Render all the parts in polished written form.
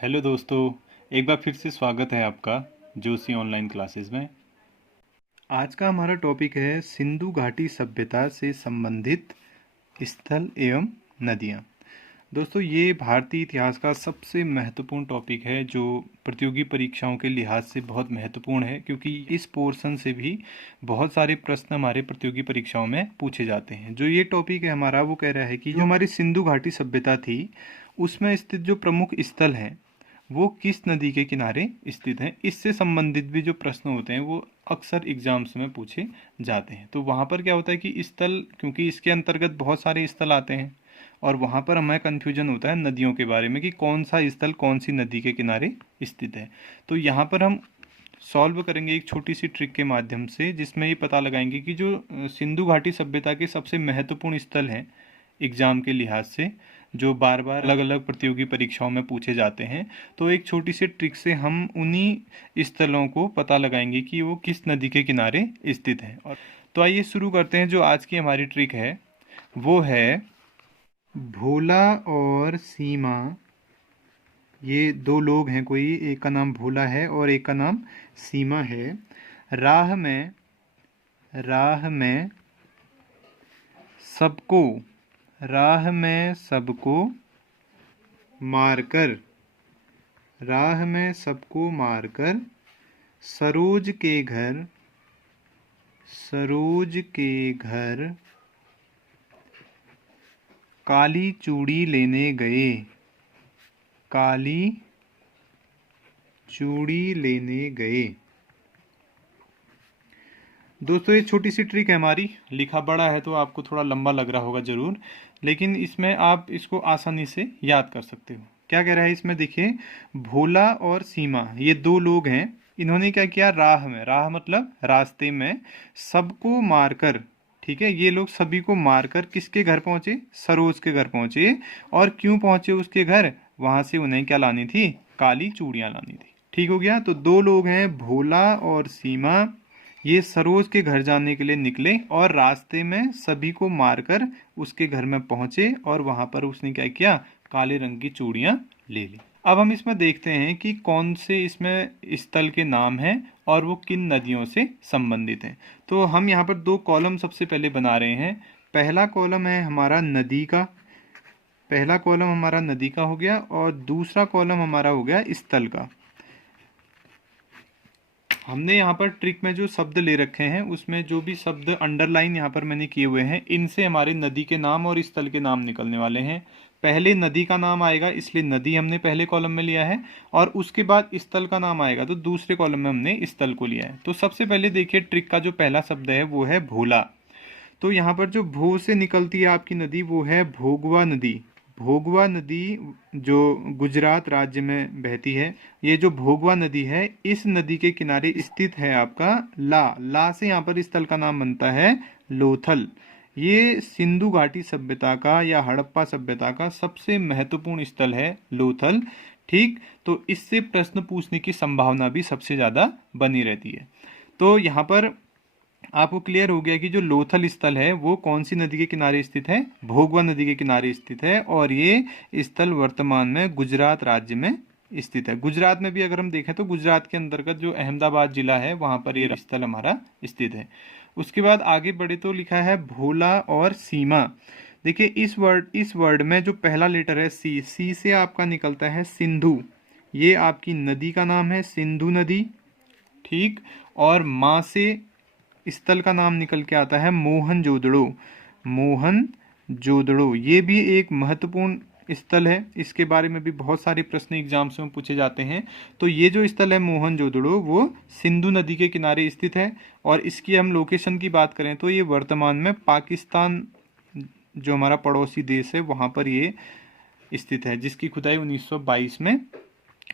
Hello दोस्तों, एक बार फिर से स्वागत है आपका जोशी ऑनलाइन क्लासेस में। आज का हमारा टॉपिक है सिंधु घाटी सभ्यता से संबंधित स्थल एवं नदियाँ। दोस्तों, ये भारतीय इतिहास का सबसे महत्वपूर्ण टॉपिक है जो प्रतियोगी परीक्षाओं के लिहाज से बहुत महत्वपूर्ण है, क्योंकि इस पोर्शन से भी बहुत सारे प्रश्न हमारे प्रतियोगी परीक्षाओं में पूछे जाते हैं। जो ये टॉपिक है हमारा, वो कह रहा है कि जो हमारी सिंधु घाटी सभ्यता थी उसमें स्थित जो प्रमुख स्थल हैं वो किस नदी के किनारे स्थित हैं। इससे संबंधित भी जो प्रश्न होते हैं वो अक्सर एग्जाम्स में पूछे जाते हैं। तो वहाँ पर क्या होता है कि स्थल, क्योंकि इसके अंतर्गत बहुत सारे स्थल आते हैं और वहाँ पर हमें कन्फ्यूजन होता है नदियों के बारे में कि कौन सा स्थल कौन सी नदी के किनारे स्थित है। तो यहाँ पर हम सॉल्व करेंगे एक छोटी सी ट्रिक के माध्यम से, जिसमें ये पता लगाएंगे कि जो सिंधु घाटी सभ्यता के सबसे महत्वपूर्ण स्थल हैं एग्जाम के लिहाज से, जो बार बार अलग अलग प्रतियोगी परीक्षाओं में पूछे जाते हैं। तो एक छोटी सी ट्रिक से हम उन्हीं स्थलों को पता लगाएंगे कि वो किस नदी के किनारे स्थित हैं। और तो आइए शुरू करते हैं। जो आज की हमारी ट्रिक है वो है भोला और सीमा। ये दो लोग हैं, कोई एक का नाम भोला है और एक का नाम सीमा है। राह में सबको मारकर सरोज के घर काली चूड़ी लेने गए। दोस्तों, ये छोटी सी ट्रिक है हमारी। लिखा बड़ा है तो आपको थोड़ा लंबा लग रहा होगा ज़रूर, लेकिन इसमें आप इसको आसानी से याद कर सकते हो। क्या कह रहा है इसमें, देखिए, भोला और सीमा ये दो लोग हैं। इन्होंने क्या किया, राह मतलब रास्ते में सबको मारकर, ठीक है, ये लोग सभी को मारकर किसके घर पहुंचे, सरोज के घर पहुंचे। और क्यों पहुंचे उसके घर, वहां से उन्हें क्या लानी थी, काली चूड़ियां लानी थी। ठीक हो गया। तो दो लोग हैं भोला और सीमा, ये सरोज के घर जाने के लिए निकले और रास्ते में सभी को मारकर उसके घर में पहुंचे और वहां पर उसने क्या किया, काले रंग की चूड़ियां ले ली। अब हम इसमें देखते हैं कि कौन से इसमें स्थल के नाम हैं और वो किन नदियों से संबंधित हैं। तो हम यहाँ पर दो कॉलम सबसे पहले बना रहे हैं। पहला कॉलम है हमारा नदी का, हो गया, और दूसरा कॉलम हमारा हो गया स्थल का। हमने यहाँ पर ट्रिक में जो शब्द ले रखे हैं उसमें जो भी शब्द अंडरलाइन यहाँ पर मैंने किए हुए हैं, इनसे हमारे नदी के नाम और स्थल के नाम निकलने वाले हैं। पहले नदी का नाम आएगा, इसलिए नदी हमने पहले कॉलम में लिया है, और उसके बाद स्थल का नाम आएगा तो दूसरे कॉलम में हमने स्थल को लिया है। तो सबसे पहले देखिए, ट्रिक का जो पहला शब्द है वो है भोला। तो यहाँ पर जो भो से निकलती है आपकी नदी वो है भोगवा नदी, जो गुजरात राज्य में बहती है। ये जो भोगवा नदी है, इस नदी के किनारे स्थित है आपका ला से यहाँ पर स्थल का नाम बनता है लोथल। ये सिंधु घाटी सभ्यता का या हड़प्पा सभ्यता का सबसे महत्वपूर्ण स्थल है लोथल। ठीक, तो इससे प्रश्न पूछने की संभावना भी सबसे ज़्यादा बनी रहती है। तो यहाँ पर आपको क्लियर हो गया कि जो लोथल स्थल है वो कौन सी नदी के किनारे स्थित है, भोगवा नदी के किनारे स्थित है, और ये स्थल वर्तमान में गुजरात राज्य में स्थित है। गुजरात में भी अगर हम देखें तो गुजरात के अंतर्गत जो अहमदाबाद जिला है वहां पर ये स्थल हमारा स्थित है। उसके बाद आगे बढ़े तो लिखा है भोला और सीमा। देखिए, इस वर्ड में जो पहला लेटर है सी से आपका निकलता है सिंधु। ये आपकी नदी का नाम है सिंधु नदी, ठीक। और माँ से स्थल का नाम निकल के आता है मोहनजोदड़ो। ये भी एक महत्वपूर्ण स्थल है, इसके बारे में भी बहुत सारे प्रश्न एग्जाम्स में पूछे जाते हैं। तो ये जो स्थल है मोहनजोदड़ो वो सिंधु नदी के किनारे स्थित है। और इसकी हम लोकेशन की बात करें तो ये वर्तमान में पाकिस्तान, जो हमारा पड़ोसी देश है, वहाँ पर ये स्थित है, जिसकी खुदाई 1922 में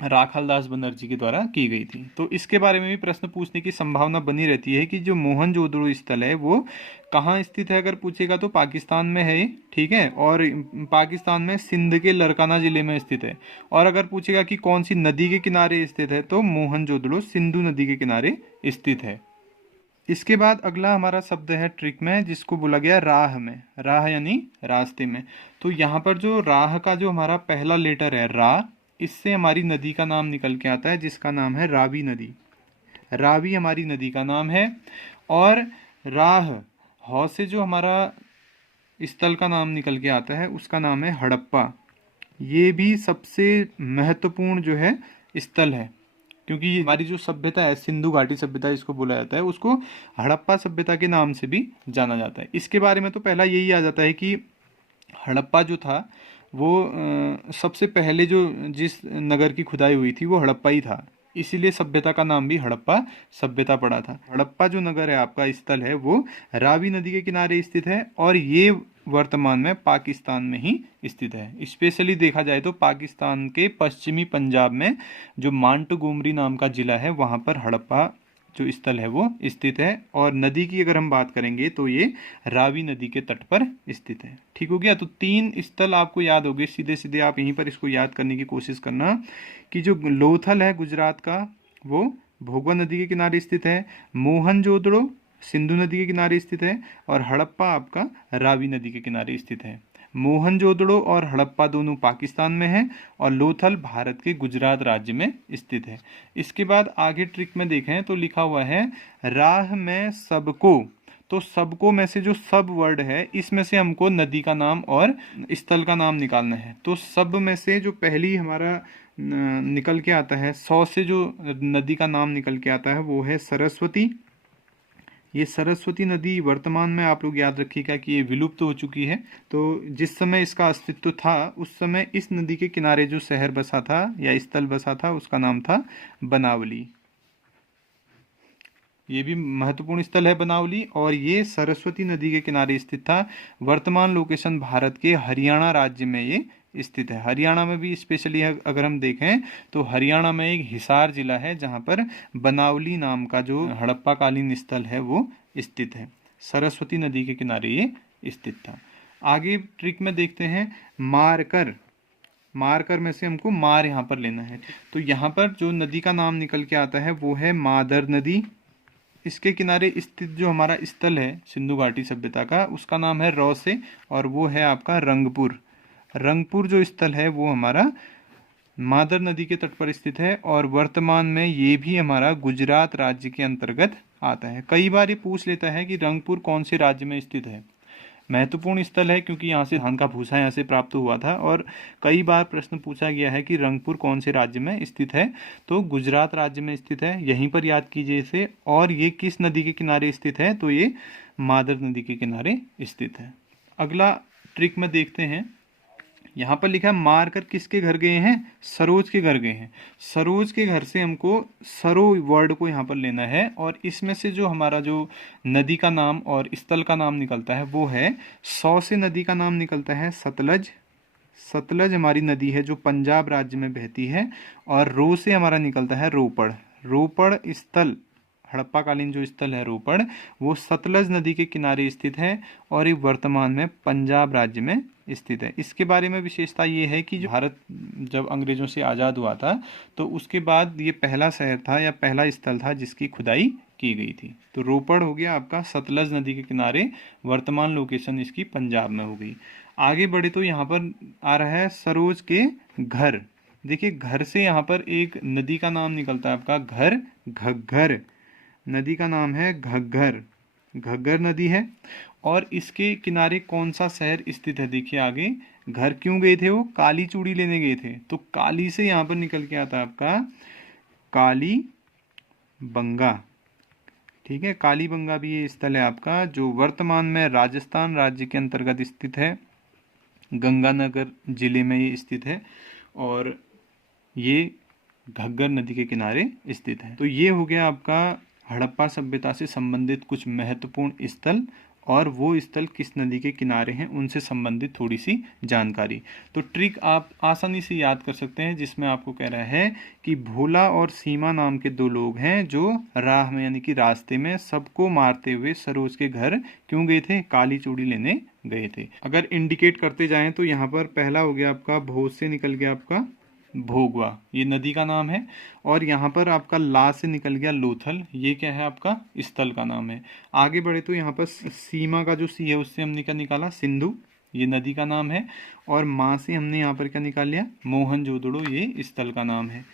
राखालदास बनर्जी के द्वारा की गई थी। तो इसके बारे में भी प्रश्न पूछने की संभावना बनी रहती है कि जो मोहनजोदड़ो स्थल है वो कहाँ स्थित है। अगर पूछेगा तो पाकिस्तान में है, ठीक है, और पाकिस्तान में सिंध के लरकाना जिले में स्थित है। और अगर पूछेगा कि कौन सी नदी के किनारे स्थित है तो मोहनजोदड़ो सिंधु नदी के किनारे स्थित है। इसके बाद अगला हमारा शब्द है ट्रिक में, जिसको बोला गया राह में। राह यानी रास्ते में। तो यहाँ पर जो राह का जो हमारा पहला लेटर है इससे हमारी नदी का नाम निकल के आता है जिसका नाम है रावी नदी। रावी हमारी नदी का नाम है। और राह, हौ से जो हमारा स्थल का नाम निकल के आता है उसका नाम है हड़प्पा। ये भी सबसे महत्वपूर्ण जो है स्थल है, क्योंकि ये हमारी जो सभ्यता है सिंधु घाटी सभ्यता इसको बोला जाता है, उसको हड़प्पा सभ्यता के नाम से भी जाना जाता है। इसके बारे में तो पहला यही आ जाता है कि हड़प्पा जो था वो सबसे पहले जो जिस नगर की खुदाई हुई थी वो हड़प्पा ही था, इसीलिए सभ्यता का नाम भी हड़प्पा सभ्यता पड़ा था। हड़प्पा जो नगर है आपका स्थल है वो रावी नदी के किनारे स्थित है और ये वर्तमान में पाकिस्तान में ही स्थित है। स्पेशली देखा जाए तो पाकिस्तान के पश्चिमी पंजाब में जो मांटगोमरी नाम का जिला है वहाँ पर हड़प्पा जो स्थल है वो स्थित है। और नदी की अगर हम बात करेंगे तो ये रावी नदी के तट पर स्थित है। ठीक हो गया। तो 3 स्थल आपको याद हो गए, सीधे सीधे आप यहीं पर इसको याद करने की कोशिश करना कि जो लोथल है गुजरात का वो भोगवा नदी के किनारे स्थित है, मोहनजोदड़ो सिंधु नदी के किनारे स्थित है और हड़प्पा आपका रावी नदी के किनारे स्थित है। मोहनजोदड़ो और हड़प्पा दोनों पाकिस्तान में है और लोथल भारत के गुजरात राज्य में स्थित है। इसके बाद आगे ट्रिक में देखें तो लिखा हुआ है राह में सबको। तो सबको में से जो सब वर्ड है इसमें से हमको नदी का नाम और स्थल का नाम निकालना है। तो सब में से जो पहली हमारा निकल के आता है 100 से जो नदी का नाम निकल के आता है वो है सरस्वती। ये सरस्वती नदी वर्तमान में आप लोग याद रखिएगा कि ये विलुप्त हो चुकी है। तो जिस समय इसका अस्तित्व था उस समय इस नदी के किनारे जो शहर बसा था या स्थल बसा था उसका नाम था बनावली। ये भी महत्वपूर्ण स्थल है बनावली और ये सरस्वती नदी के किनारे स्थित था। वर्तमान लोकेशन भारत के हरियाणा राज्य में ये स्थित है। हरियाणा में भी स्पेशली अगर हम देखें तो हरियाणा में एक हिसार जिला है जहाँ पर बनावली नाम का जो हड़प्पा कालीन स्थल है वो स्थित है। सरस्वती नदी के किनारे ये स्थित था। आगे ट्रिक में देखते हैं मारकर। मारकर में से हमको मार यहाँ पर लेना है। तो यहाँ पर जो नदी का नाम निकल के आता है वो है मादर नदी। इसके किनारे स्थित जो हमारा स्थल है सिंधु घाटी सभ्यता का उसका नाम है रौसे और वो है आपका रंगपुर। रंगपुर जो स्थल है वो हमारा मादर नदी के तट पर स्थित है और वर्तमान में ये भी हमारा गुजरात राज्य के अंतर्गत आता है। कई बार ये पूछ लेता है कि रंगपुर कौन से राज्य में स्थित है। महत्वपूर्ण स्थल है क्योंकि यहाँ से धान का भूसा यहाँ से प्राप्त हुआ था और कई बार प्रश्न पूछा गया है कि रंगपुर कौन से राज्य में स्थित है। तो गुजरात राज्य में स्थित है, यहीं पर याद कीजिए इसे। और ये किस नदी के किनारे स्थित है तो ये मादर नदी के किनारे स्थित है। अगला ट्रिक में देखते हैं। यहाँ पर लिखा है मार कर किसके घर गए हैं, सरोज के घर गए हैं। सरोज के घर से हमको सरो वर्ड को यहाँ पर लेना है और इसमें से जो हमारा जो नदी का नाम और स्थल का नाम निकलता है वो है 100 से नदी का नाम निकलता है सतलज। सतलज हमारी नदी है जो पंजाब राज्य में बहती है। और रो से हमारा निकलता है रोपड़। रोपड़ स्थल हड़प्पा कालीन जो स्थल है रोपड़ वो सतलज नदी के किनारे स्थित है और ये वर्तमान में पंजाब राज्य में स्थित है। इसके बारे में विशेषता ये है कि जो भारत जब अंग्रेजों से आज़ाद हुआ था तो उसके बाद ये पहला शहर था या पहला स्थल था जिसकी खुदाई की गई थी। तो रोपड़ हो गया आपका सतलज नदी के किनारे, वर्तमान लोकेशन इसकी पंजाब में हो गई। आगे बढ़े तो यहाँ पर आ रहा है सरोज के घर। देखिए घर से यहाँ पर एक नदी का नाम निकलता है आपका घर, घग्घर। नदी का नाम है घग्घर, घग्घर नदी है। और इसके किनारे कौन सा शहर स्थित है देखिए आगे। घर क्यों गए थे वो, काली चूड़ी लेने गए थे। तो काली से यहाँ पर निकल के आता है आपका काली बंगा। ठीक है, काली बंगा भी ये स्थल है आपका जो वर्तमान में राजस्थान राज्य के अंतर्गत स्थित है। गंगानगर जिले में ये स्थित है और ये घग्गर नदी के किनारे स्थित है। तो ये हो गया आपका हड़प्पा सभ्यता से संबंधित कुछ महत्वपूर्ण स्थल और वो स्थल किस नदी के किनारे हैं उनसे संबंधित थोड़ी सी जानकारी। तो ट्रिक आप आसानी से याद कर सकते हैं जिसमें आपको कह रहा है कि भोला और सीमा नाम के 2 लोग हैं जो राह में यानी कि रास्ते में सबको मारते हुए सरोज के घर क्यों गए थे, काली चूड़ी लेने गए थे। अगर इंडिकेट करते जाएं तो यहाँ पर पहला हो गया आपका भोज से निकल गया आपका भोगवा, ये नदी का नाम है। और यहाँ पर आपका ला से निकल गया लोथल, ये क्या है आपका स्थल का नाम है। आगे बढ़े तो यहाँ पर सीमा का जो सी है उससे हमने क्या निकाला सिंधु। ये नदी का नाम है। और माँ से हमने यहाँ पर क्या निकाल लिया, मोहनजोदड़ो, ये स्थल का नाम है।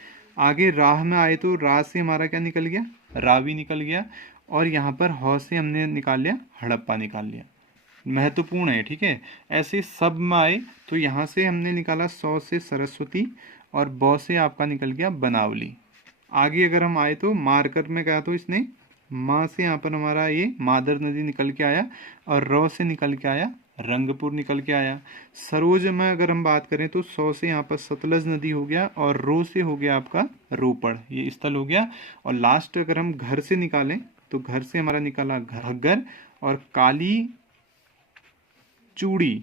आगे राह में आए तो रा से हमारा क्या निकल गया, रावी निकल गया। और यहाँ पर हौ से हमने निकाल लिया, हड़प्पा निकाल लिया। महत्वपूर्ण है, ठीक है। ऐसे सब में आए तो यहाँ से हमने निकाला सौ से सरस्वती, और बौ से आपका निकल गया बनावली। आगे अगर हम आए तो मारकर में कहा तो इसने माँ से यहाँ पर हमारा ये मादर नदी निकल के आया, और रौ से निकल के आया रंगपुर निकल के आया। सरोज में अगर हम बात करें तो सौ से यहाँ पर सतलज नदी हो गया, और रो से हो गया आपका रोपड़, ये स्थल हो गया। और लास्ट अगर हम घर से निकालें तो घर से हमारा निकाला घग्गर, और काली चूड़ी,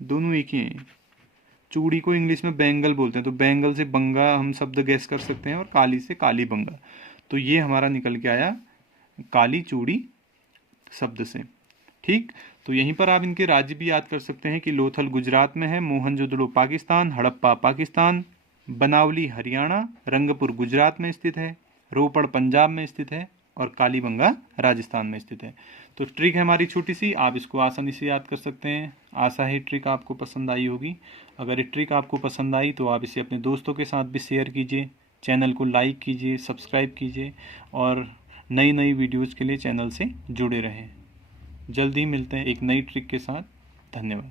दोनों एक ही हैं। चूड़ी को इंग्लिश में बेंगल बोलते हैं, तो बेंगल से बंगा हम शब्द गैस कर सकते हैं, और काली से काली बंगा। तो ये हमारा निकल के आया काली चूड़ी शब्द से। ठीक, तो यहीं पर आप इनके राज्य भी याद कर सकते हैं कि लोथल गुजरात में है, मोहनजोदड़ो पाकिस्तान, हड़प्पा पाकिस्तान, बनावली हरियाणा, रंगपुर गुजरात में स्थित है, रोपड़ पंजाब में स्थित है, और कालीबंगा राजस्थान में स्थित है। तो ट्रिक है हमारी छोटी सी, आप इसको आसानी से याद कर सकते हैं। आशा है ट्रिक आपको पसंद आई होगी। अगर ये ट्रिक आपको पसंद आई तो आप इसे अपने दोस्तों के साथ भी शेयर कीजिए, चैनल को लाइक कीजिए, सब्सक्राइब कीजिए, और नई नई वीडियोज़ के लिए चैनल से जुड़े रहें। जल्दी मिलते हैं एक नई ट्रिक के साथ। धन्यवाद।